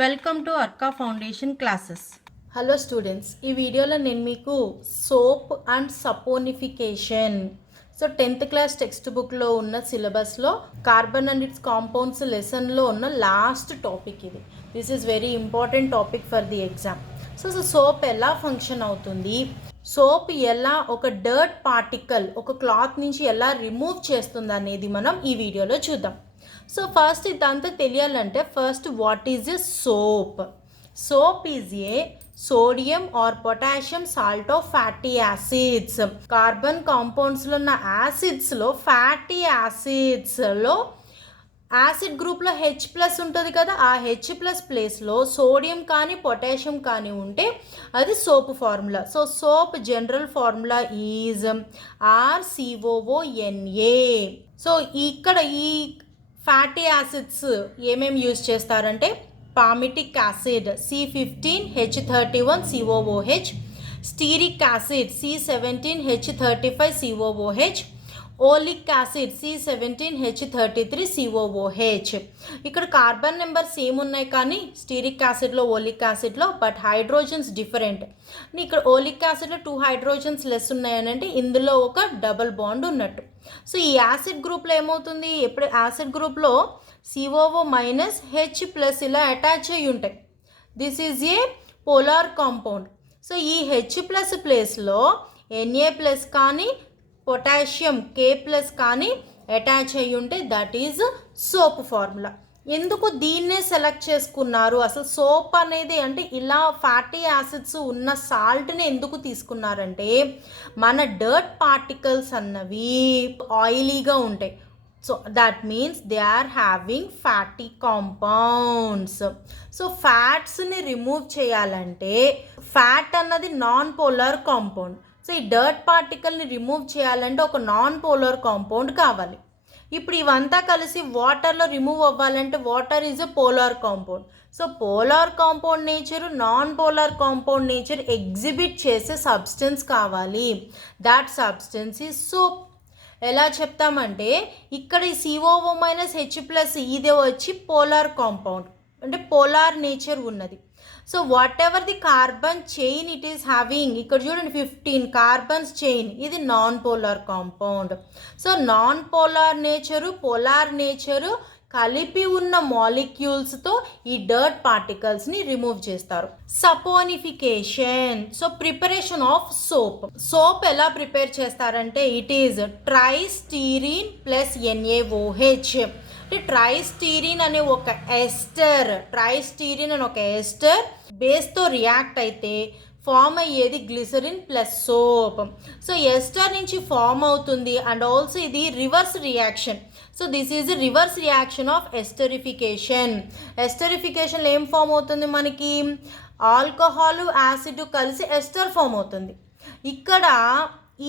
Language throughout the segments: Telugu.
Welcome to Arka foundation classes. Hello students, ఈ వీడియోలో నేను మీకు soap and saponification so 10th class text బుక్లో ఉన్న సిలబస్లో కార్బన్ అండ్ ఇట్స్ కాంపౌండ్స్ లెసన్లో ఉన్న లాస్ట్ టాపిక్ ఇది. This is very important topic for the exam. So soap ఎలా ఫంక్షన్ అవుతుంది, సోప్ ఎలా ఒక డర్ట్ పార్టికల్ ఒక క్లాత్ నుంచి ఎలా రిమూవ్ చేస్తుంది అనేది మనం ఈ వీడియోలో చూద్దాం. సో ఫస్ట్ ఇదంతా తెలియాలంటే first what is a soap. Soap is a sodium or potassium salt of fatty acids. Carbon కాంపౌండ్స్లో ఉన్న యాసిడ్స్లో ఫ్యాటీ యాసిడ్స్లో యాసిడ్ గ్రూప్లో హెచ్ ప్లస్ ఉంటుంది కదా, ఆ హెచ్ ప్లస్ ప్లేస్లో సోడియం కానీ పొటాషియం కానీ ఉంటే అది soap formula. So soap general formula is RCOONA. So ఇక్కడ ఈ ఫ్యాటీ యాసిడ్స్ ఏమేమి యూజ్ చేస్తారంటే palmitic acid C15H31COOH, stearic acid C17H35COOH, oleic acid C17H33COOH. ఇక్కడ కార్బన్ నెంబర్ సేమ్ ఉన్నాయి కానీ స్టీరిక్ యాసిడ్లో ఓలిక్ యాసిడ్లో బట్ హైడ్రోజన్స్ డిఫరెంట్. ఇక్కడ ఓలిక్ యాసిడ్లో 2 హైడ్రోజన్స్ లెస్ ఉన్నాయనంటే ఇందులో ఒక డబుల్ బాండ్ ఉన్నట్టు. సో ఈ యాసిడ్ గ్రూప్లో ఏమవుతుంది, ఎప్పుడు యాసిడ్ గ్రూప్లో COO మైనస్ H ప్లస్ ఇలా అటాచ్ అయ్యి ఉంటాయి. This is a polar compound. So ఈ H ప్లస్ ప్లేస్లో Na ప్లస్ కానీ పొటాషియం K ప్లస్ కానీ అటాచ్ అయ్యి ఉంటే దట్ ఈజ్ సోప్ ఫార్ములా. ఎందుకు దీన్నే సెలెక్ట్ చేసుకున్నారు, అసలు సోప్ అనేది అంటే ఇలా ఫ్యాటీ యాసిడ్స్ ఉన్న సాల్ట్ని ఎందుకు తీసుకున్నారంటే మన డర్ట్ పార్టికల్స్ అన్నవి ఆయిలీగా ఉంటాయి. So that means they are having fatty compounds. So ఫ్యాట్స్ని రిమూవ్ చేయాలంటే ఫ్యాట్ అన్నది నాన్ పోలార్ కాంపౌండ్. సో ఈ డర్ట్ పార్టికల్ని రిమూవ్ చేయాలంటే ఒక నాన్ పోలార్ కాంపౌండ్ కావాలి. ఇప్పుడు ఇవంతా కలిసి వాటర్లో రిమూవ్ అవ్వాలంటే water is a polar compound. So polar compound nature non polar compound nature exhibit చేసే సబ్స్టెన్స్ కావాలి. That substance is soap. ఎలా చెప్తామంటే ఇక్కడ ఈ COO మైనస్ H ప్లస్ ఇదే వచ్చి పోలార్ కాంపౌండ్ అంటే పోలార్ నేచర్ ఉన్నది. So what ever the carbon chain it is having, ఇక్కడ చూడండి 15 కార్బన్స్ చైన్, ఇది non polar compound. So non polar nature polar nature కలిపి ఉన్న మాలిక్యూల్స్తో ఈ డర్ట్ పార్టికల్స్ని రిమూవ్ చేస్తారు. Saponification. So preparation of soap. Soap ఎలా ప్రిపేర్ చేస్తారంటే ఇట్ ఈజ్ ట్రైస్టీరిన్ ప్లస్ NaOH. ట్రైస్టీరిన్ అనే ఒక ఎస్టర్, ట్రైస్టీరిన్ అనే ఒక ఎస్టర్ బేస్తో రియాక్ట్ అయితే ఫామ్ అయ్యేది glycerine plus soap. So ester నుంచి ఫామ్ అవుతుంది అండ్ ఆల్సో ఇది reverse reaction. So this is reverse reaction of esterification. ఎస్టరిఫికేషన్లో ఏం ఫామ్ అవుతుంది మనకి, ఆల్కహాల్ యాసిడ్ కలిసి ఎస్టర్ ఫామ్ అవుతుంది. ఇక్కడ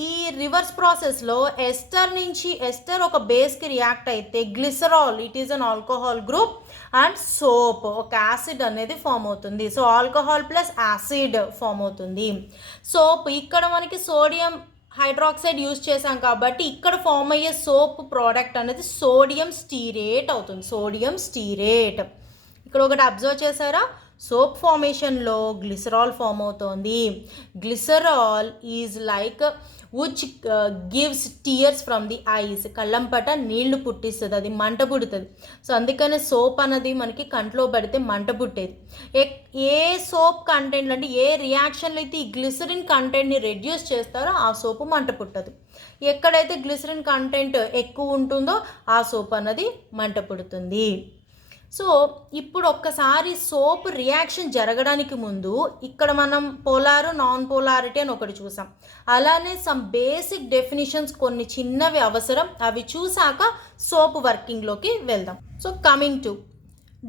ఈ రివర్స్ ప్రాసెస్లో ఎస్టర్ నుంచి ఎస్టర్ ఒక బేస్కి రియాక్ట్ అయితే glycerol it is an alcohol group and soap ఒక యాసిడ్ అనేది ఫామ్ అవుతుంది. So alcohol plus acid form అవుతుంది. సోప్ ఇక్కడ మనకి సోడియం హైడ్రాక్సైడ్ యూజ్ చేసాం కాబట్టి ఇక్కడ ఫామ్ అయ్యే సోప్ ప్రోడక్ట్ అనేది సోడియం స్టీరేట్ అవుతుంది. సోడియం స్టీరేట్. ఇక్కడ ఒకటి అబ్జర్వ్ చేశారా, సోప్ ఫార్మేషన్లో గ్లిసరాల్ ఫామ్ అవుతోంది. Glycerol is like which gives tears from the eyes. కళ్ళంపట నీళ్లు పుట్టిస్తుంది, అది మంట పుడుతుంది. సో అందుకనే సోప్ అన్నది మనకి కంట్లో పడితే మంట పుట్టేది. ఏ సోప్ కంటెంట్ అంటే ఏ రియాక్షన్లో అయితే ఈ గ్లిసరిన్ కంటెంట్ని రెడ్యూస్ చేస్తారో ఆ సోపు మంట పుట్టదు. ఎక్కడైతే గ్లిసరిన్ కంటెంట్ ఎక్కువ ఉంటుందో ఆ సోప్ అన్నది మంట పుడుతుంది. సో ఇప్పుడు ఒక్కసారి సోప్ రియాక్షన్ జరగడానికి ముందు ఇక్కడ మనం పోలారు నాన్ పోలారిటీ అని ఒకటి చూసాం. అలానే సమ్ బేసిక్ డెఫినిషన్స్ కొన్ని చిన్నవి అవసరం, అవి చూసాక సోప్ వర్కింగ్లోకి వెళ్దాం. So coming to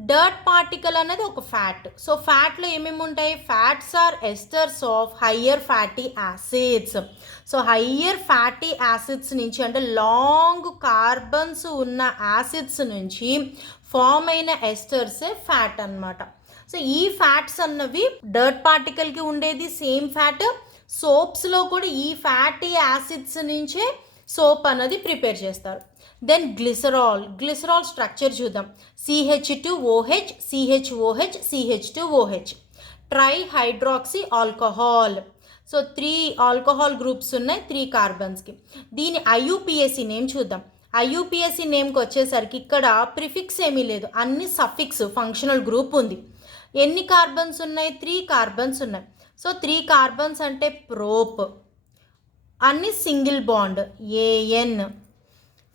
dirt particle అనేది ఒక ఫ్యాట్. సో ఫ్యాట్లో ఏమేమి ఉంటాయి, fats are esters of higher fatty acids. So higher fatty acids నుంచి అంటే లాంగ్ కార్బన్స్ ఉన్న యాసిడ్స్ నుంచి ఫామ్ అయిన ఎస్టర్సే ఫ్యాట్ అన్నమాట. సో ఈ ఫ్యాట్స్ అన్నవి డర్ట్ పార్టికల్కి ఉండేది సేమ్ ఫ్యాట్. సోప్స్లో కూడా ఈ ఫ్యాటీ యాసిడ్స్ నుంచే సోప్ అన్నది ప్రిపేర్ చేస్తారు. దెన్ గ్లిసరాల్ స్ట్రక్చర్ చూద్దాం. CH2OH, CHOH, CH2OH. Trihydroxy alcohol. So 3 alcohol groups ఉన్నాయి 3 కార్బన్స్కి. దీని IUPAC నేమ్ చూద్దాం. IUPAC నేమ్కి వచ్చేసరికి ఇక్కడ ప్రిఫిక్స్ ఏమీ లేదు, అన్ని సఫిక్స్, ఫంక్షనల్ గ్రూప్ ఉంది. ఎన్ని కార్బన్స్ ఉన్నాయి? 3 కార్బన్స్ ఉన్నాయి. సో 3 కార్బన్స్ అంటే ప్రోప్, అన్ని single bond AN.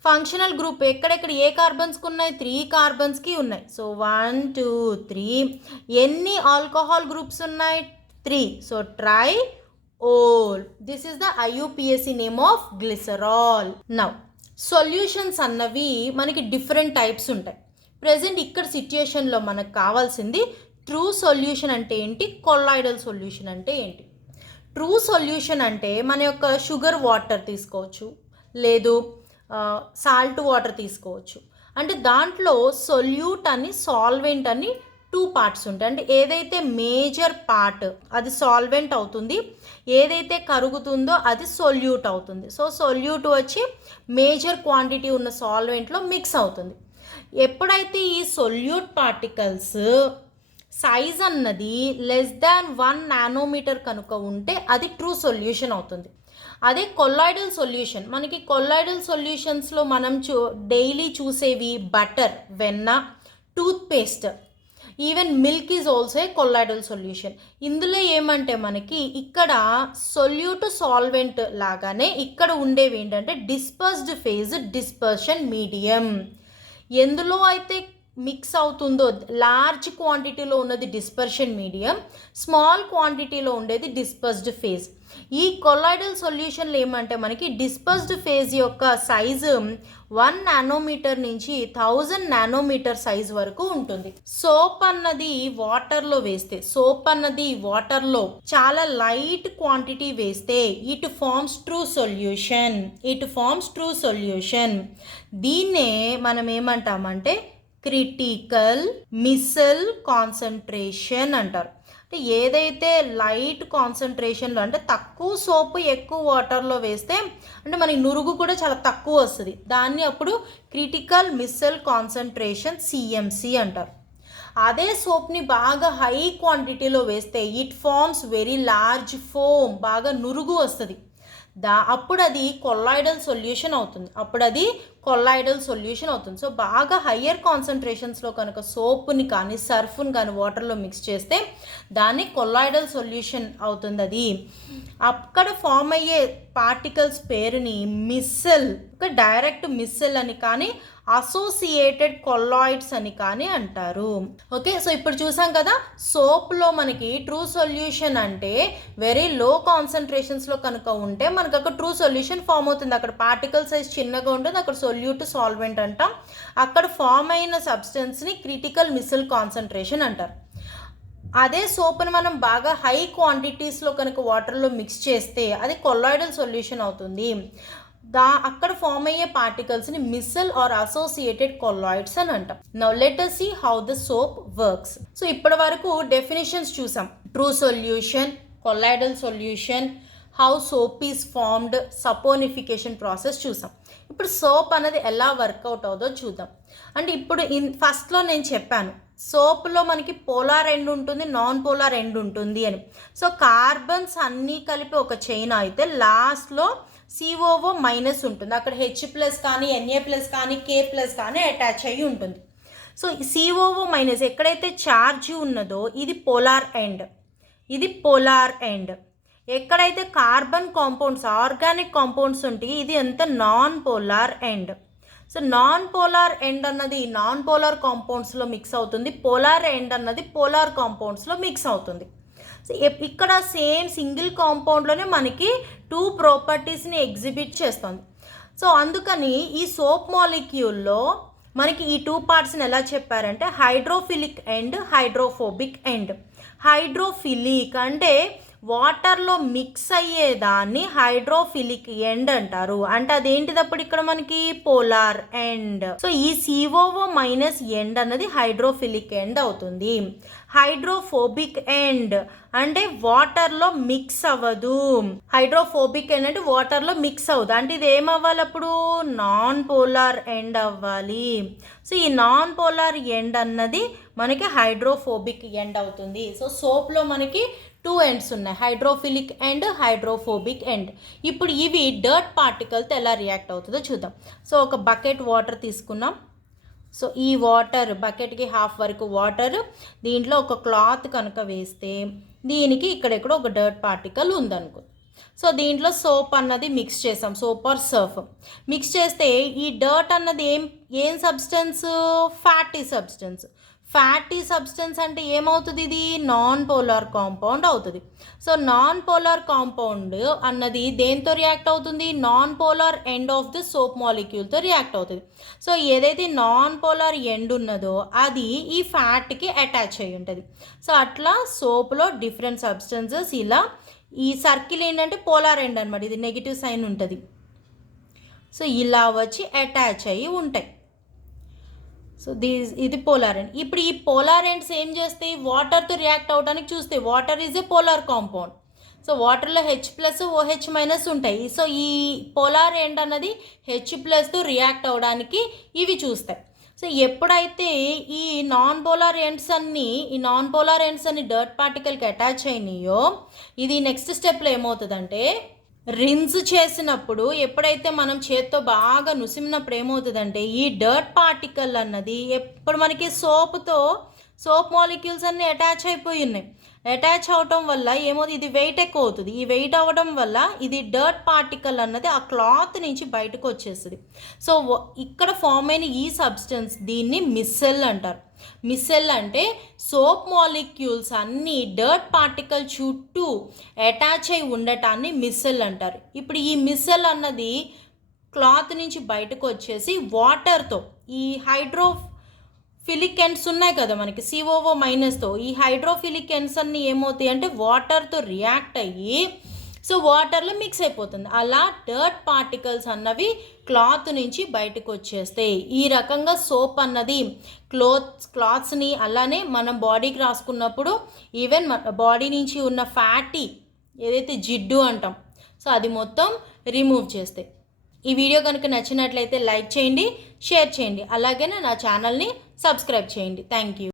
Functional group ఎక్కడెక్కడ ఏ కార్బన్స్కి ఉన్నాయి? 3 కార్బన్స్కి ఉన్నాయి. సో 1 2 3. ఎన్ని ఆల్కహాల్ గ్రూప్స్ ఉన్నాయి? 3. So triol. This is the IUPAC name of glycerol. Now solutions అన్నవి మనకి డిఫరెంట్ టైప్స్ ఉంటాయి. ప్రజెంట్ ఇక్కడ సిచ్యుయేషన్లో మనకు కావాల్సింది ట్రూ సొల్యూషన్ అంటే ఏంటి, కొల్లాయిడల్ సొల్యూషన్ అంటే ఏంటి. ట్రూ సొల్యూషన్ అంటే మన యొక్క షుగర్ వాటర్ తీసుకోవచ్చు, లేదు సాల్ట్ వాటర్ తీసుకోవచ్చు. అంటే దాంట్లో సొల్యూట్ అని, సాల్వెంట్ అని 2 పార్ట్స్ ఉంటాయి. అంటే ఏదైతే మేజర్ పార్ట్ అది సాల్వెంట్ అవుతుంది, ఏదైతే కరుగుతుందో అది సొల్యూట్ అవుతుంది. సో సొల్యూట్ వచ్చి మేజర్ క్వాంటిటీ ఉన్న సాల్వెంట్లో మిక్స్ అవుతుంది. ఎప్పుడైతే ఈ సొల్యూట్ పార్టికల్స్ సైజ్ అన్నది లెస్ దాన్ 1 నానోమీటర్ కనుక ఉంటే అది ట్రూ సొల్యూషన్ అవుతుంది. అదే కొల్లాయిడల్ సొల్యూషన్, మనకి కొల్లాయిడల్ సొల్యూషన్స్లో మనం డైలీ చూసేవి బటర్, వెన్న, toothpaste, even milk is also a colloidal solution. ఇందులో ఏమంటే మనకి ఇక్కడ సొల్యూట్ సాల్వెంట్ లాగానే ఇక్కడ ఉండేవి ఏంటంటే డిస్పర్స్డ్ ఫేజ్, డిస్పర్షన్ మీడియం. ఎందులో అయితే మిక్స్ అవుతుందో లార్జ్ క్వాంటిటీలో ఉన్నది డిస్పర్షన్ మీడియం, స్మాల్ క్వాంటిటీలో ఉండేది డిస్పర్స్డ్ ఫేజ్. ఈ కొల్లాయిడల్ సొల్యూషన్లు ఏమంటే మనకి డిస్పర్స్డ్ ఫేజ్ యొక్క సైజు 1 నానోమీటర్ నుంచి 1000 నానోమీటర్ సైజ్ వరకు ఉంటుంది. సోప్ అన్నది వాటర్లో చాలా లైట్ క్వాంటిటీ వేస్తే ఇట్ ఫార్మ్స్ ట్రూ సొల్యూషన్. దీన్నే మనం ఏమంటామంటే క్రిటికల్ మిస్సెల్ కాన్సన్ట్రేషన్ అంటారు. అంటే ఏదైతే లైట్ కాన్సన్ట్రేషన్లో, అంటే తక్కువ సోపు ఎక్కువ వాటర్లో వేస్తే అంటే మనకి నురుగు కూడా చాలా తక్కువ వస్తుంది, దాన్ని అప్పుడు క్రిటికల్ మిస్సెల్ కాన్సన్ట్రేషన్ CMC అంటారు. అదే సోప్ని బాగా హై క్వాంటిటీలో వేస్తే it forms very large foam, బాగా నురుగు వస్తుంది, అప్పుడు అది కొల్లాయిడల్ సొల్యూషన్ అవుతుంది. సో బాగా హయ్యర్ కాన్సన్ట్రేషన్స్లో కనుక సోప్ని కానీ సర్ఫ్ని కానీ వాటర్లో మిక్స్ చేస్తే దాన్ని కొల్లాయిడల్ సొల్యూషన్ అవుతుంది. అది అక్కడ ఫామ్ అయ్యే పార్టికల్స్ పేరుని మిస్సెల్, డైరెక్ట్ మిస్సెల్ అని కానీ అసోసియేటెడ్ కొల్లాయిడ్స్ అని కానీ అంటారు. ఓకే, సో ఇప్పుడు చూసాం కదా సోప్లో మనకి ట్రూ సొల్యూషన్ అంటే వెరీ లో కాన్సన్ట్రేషన్స్లో కనుక ఉంటే మనకు అక్కడ ట్రూ సొల్యూషన్ ఫామ్ అవుతుంది. అక్కడ పార్టికల్ సైజ్ చిన్నగా ఉంటుంది, అక్కడ సొల్యూట్ సాల్వెంట్ అంటాం. అక్కడ ఫామ్ అయిన సబ్స్టెన్స్ని క్రిటికల్ మిస్సెల్ కాన్సన్ట్రేషన్ అంటారు. అదే సోప్ని మనం బాగా హై క్వాంటిటీస్లో కనుక వాటర్లో మిక్స్ చేస్తే అది కొల్లాయిడల్ సొల్యూషన్ అవుతుంది. అక్కడ ఫామ్ అయ్యే పార్టికల్స్ని మిస్సెల్ ఆర్ అసోసియేటెడ్ కొల్లాయిడ్స్ అని అంటాం. Now let us see how the soap works. So ఇప్పటి వరకు డెఫినేషన్స్ చూసాం. True solution, colloidal solution, how soap is formed, saponification process చూసాం. ఇప్పుడు సోప్ అనేది ఎలా వర్కౌట్ అవుతుందో చూద్దాం. అంటే ఇప్పుడు ఫస్ట్లో నేను చెప్పాను సోప్లో మనకి పోలార్ ఎండ్ ఉంటుంది, నాన్ పోలార్ ఎండ్ ఉంటుంది అని. సో కార్బన్స్ అన్నీ కలిపి ఒక చైన్ అయితే లాస్ట్లో COO మైనస్ ఉంటుంది, అక్కడ H+ కానీ Na+ కానీ K+ కానీ అటాచ్ అయ్యి ఉంటుంది. సో COO మైనస్ ఎక్కడైతే ఛార్జ్ ఉన్నదో ఇది పోలార్ ఎండ్, ఎక్కడైతే కార్బన్ కాంపౌండ్స్, ఆర్గానిక్ కాంపౌండ్స్ ఉంటాయి ఇది ఎంత non polar end. So non polar end అన్నది నాన్ పోలార్ కాంపౌండ్స్లో మిక్స్ అవుతుంది, పోలార్ ఎండ్ అన్నది పోలార్ కాంపౌండ్స్లో మిక్స్ అవుతుంది. సో ఇక్కడ సేమ్ సింగిల్ కాంపౌండ్లోనే మనకి 2 ప్రాపర్టీస్ని ఎగ్జిబిట్ చేస్తుంది. సో అందుకని ఈ సోప్ మాలిక్యూల్లో మనకి ఈ 2 పార్ట్స్ని ఎలా చెప్పారంటే hydrophilic end, hydrophobic end. Hydrophilic అంటే వాటర్లో మిక్స్ అయ్యేదాన్ని హైడ్రోఫిలిక్ ఎండ్ అంటారు. అంటే అదేంటిదప్పుడు ఇక్కడ మనకి పోలార్ ఎండ్. సో ఈ COO మైనస్ ఎండ్ అన్నది హైడ్రోఫిలిక్ ఎండ్ అవుతుంది. హైడ్రోఫోబిక్ ఎండ్ అంటే వాటర్లో మిక్స్ అవ్వదు. హైడ్రోఫోబిక్ ఎండ్ అంటే వాటర్లో మిక్స్ అవ్వదు అంటే ఇది ఏమవ్వాలి అప్పుడు నాన్ పోలార్ ఎండ్ అవ్వాలి. సో ఈ నాన్ పోలార్ ఎండ్ అన్నది మనకి హైడ్రోఫోబిక్ ఎండ్ అవుతుంది. సో సోప్లో మనకి 2 ఎండ్స్ ఉన్నాయి, హైడ్రోఫిలిక్ ఎండ్, హైడ్రోఫోబిక్ ఎండ్. ఇప్పుడు ఇవి డర్ట్ పార్టికల్తో ఎలా రియాక్ట్ అవుతుందో చూద్దాం. సో ఒక బకెట్ వాటర్ తీసుకున్నాం. సో ఈ వాటర్ బకెట్కి హాఫ్ వరకు వాటర్, దీంట్లో ఒక క్లాత్ కనుక వేస్తే దీనికి ఇక్కడెక్కడో ఒక డర్ట్ పార్టికల్ ఉందనుకో. సో దీంట్లో సోప్ అన్నది మిక్స్ చేసాం, సోప్ ఆర్ సర్ఫ్ మిక్స్ చేస్తే ఈ డర్ట్ అన్నది ఏం substance, fatty substance. Fatty substance అంటే ఏమవుతుంది, ఇది నాన్ పోలార్ కాంపౌండ్ అవుతుంది. సో నాన్ పోలార్ కాంపౌండ్ అన్నది దేంతో రియాక్ట్ అవుతుంది, non polar end of the soap మాలిక్యూల్తో రియాక్ట్ అవుతుంది. సో ఏదైతే నాన్ పోలార్ ఎండ్ ఉన్నదో అది ఈ ఫ్యాట్కి అటాచ్ అయి ఉంటుంది. సో అట్లా సోప్లో డిఫరెంట్ సబ్స్టెన్సెస్ ఇలా, ఈ సర్కిల్ ఏంటంటే పోలార్ ఎండ్ అనమాట, ఇది నెగిటివ్ సైన్ ఉంటుంది. సో ఇలా వచ్చి అటాచ్ అయ్యి ఉంటాయి. సో ఇది పోలార్ ఎండ్. ఇప్పుడు ఈ పోలార్ ఎండ్స్ ఏం చేస్తాయి, వాటర్తో రియాక్ట్ అవడానికి చూస్తాయి. Water is a polar compound. So వాటర్లో H+ OH- ఉంటాయి. సో ఈ పోలార్ ఎండ్ అన్నది H+తో రియాక్ట్ అవడానికి ఇవి చూస్తాయి. సో ఎప్పుడైతే ఈ నాన్ పోలార్ ఎండ్స్ అన్ని డర్ట్ పార్టికల్కి అటాచ్ అయినాయో ఇది నెక్స్ట్ స్టెప్లో ఏమవుతుందంటే రిన్స్ చేసినప్పుడు ఎప్పుడైతే మనం చేత్తో బాగా నుసిమినప్పుడు ఏమవుతుందంటే ఈ డర్ట్ పార్టికల్ అన్నది ఎప్పుడు మనకి సోప్ మాలిక్యూల్స్ అన్నీ అటాచ్ అయిపోయి ఉన్నాయి. అటాచ్ అవటం వల్ల ఏమవుతుంది, ఇది వెయిట్ ఎక్కువ అవుతుంది. ఈ వెయిట్ అవ్వడం వల్ల ఇది డర్ట్ పార్టికల్ అన్నది ఆ క్లాత్ నుంచి బయటకు వచ్చేస్తుంది. సో ఇక్కడ ఫామ్ అయిన ఈ సబ్స్టెన్స్ దీన్ని మిస్సెల్ అంటారు. మిస్సెల్ అంటే సోప్ మాలిక్యూల్స్ అన్నీ డర్ట్ పార్టికల్ చుట్టూ అటాచ్ అయి ఉండటాన్ని మిస్సెల్ అంటారు. ఇప్పుడు ఈ మిస్సెల్ అన్నది క్లాత్ నుంచి బయటకు వచ్చేసి వాటర్తో ఈ హైడ్రోఫిలిక్ ఎండ్స్ ఉన్నాయి కదా మనకి COO-తో, ఈ హైడ్రోఫిలిక్ ఎండ్స్ అన్నీ ఏమవుతాయి అంటే వాటర్తో రియాక్ట్ అయ్యి సో వాటర్లో మిక్స్ అయిపోతుంది. అలా డర్ట్ పార్టికల్స్ అన్నవి క్లాత్ నుంచి బయటకు వచ్చేస్తాయి. ఈ రకంగా సోప్ అన్నది క్లాత్స్ని అలానే మనం బాడీకి రాసుకున్నప్పుడు ఈవెన్ బాడీ నుంచి ఉన్న ఫ్యాటీ ఏదైతే జిడ్డు అంటాం సో అది మొత్తం రిమూవ్ చేస్తాయి. ఈ వీడియో కనుక నచ్చినట్లయితే లైక్ చేయండి, షేర్ చేయండి, అలాగే నా ఛానల్ని సబ్స్క్రైబ్ చేయండి. Thank you.